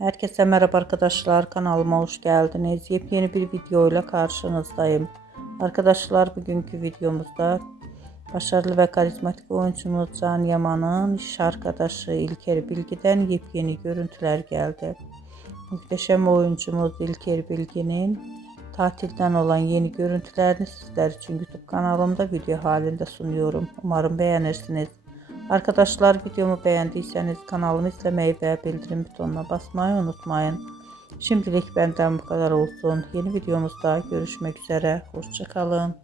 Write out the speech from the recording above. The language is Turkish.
Herkese merhaba arkadaşlar, kanalıma hoş geldiniz. Yepyeni bir video ile karşınızdayım. Arkadaşlar, bugünkü videomuzda başarılı ve karizmatik oyuncumuz Can Yaman'ın iş arkadaşı İlker Bilgi'den yepyeni görüntüler geldi. Muhteşem oyuncumuz İlker Bilgi'nin tatilden olan yeni görüntülerini sizler için YouTube kanalımda video halinde sunuyorum. Umarım beğenirsiniz. Arkadaşlar, videomu beğendiyseniz kanalımı izlemeyi ve bildirim butonuna basmayı unutmayın. Şimdilik benden bu kadar olsun. Yeni videomuzda görüşmek üzere. Hoşça kalın.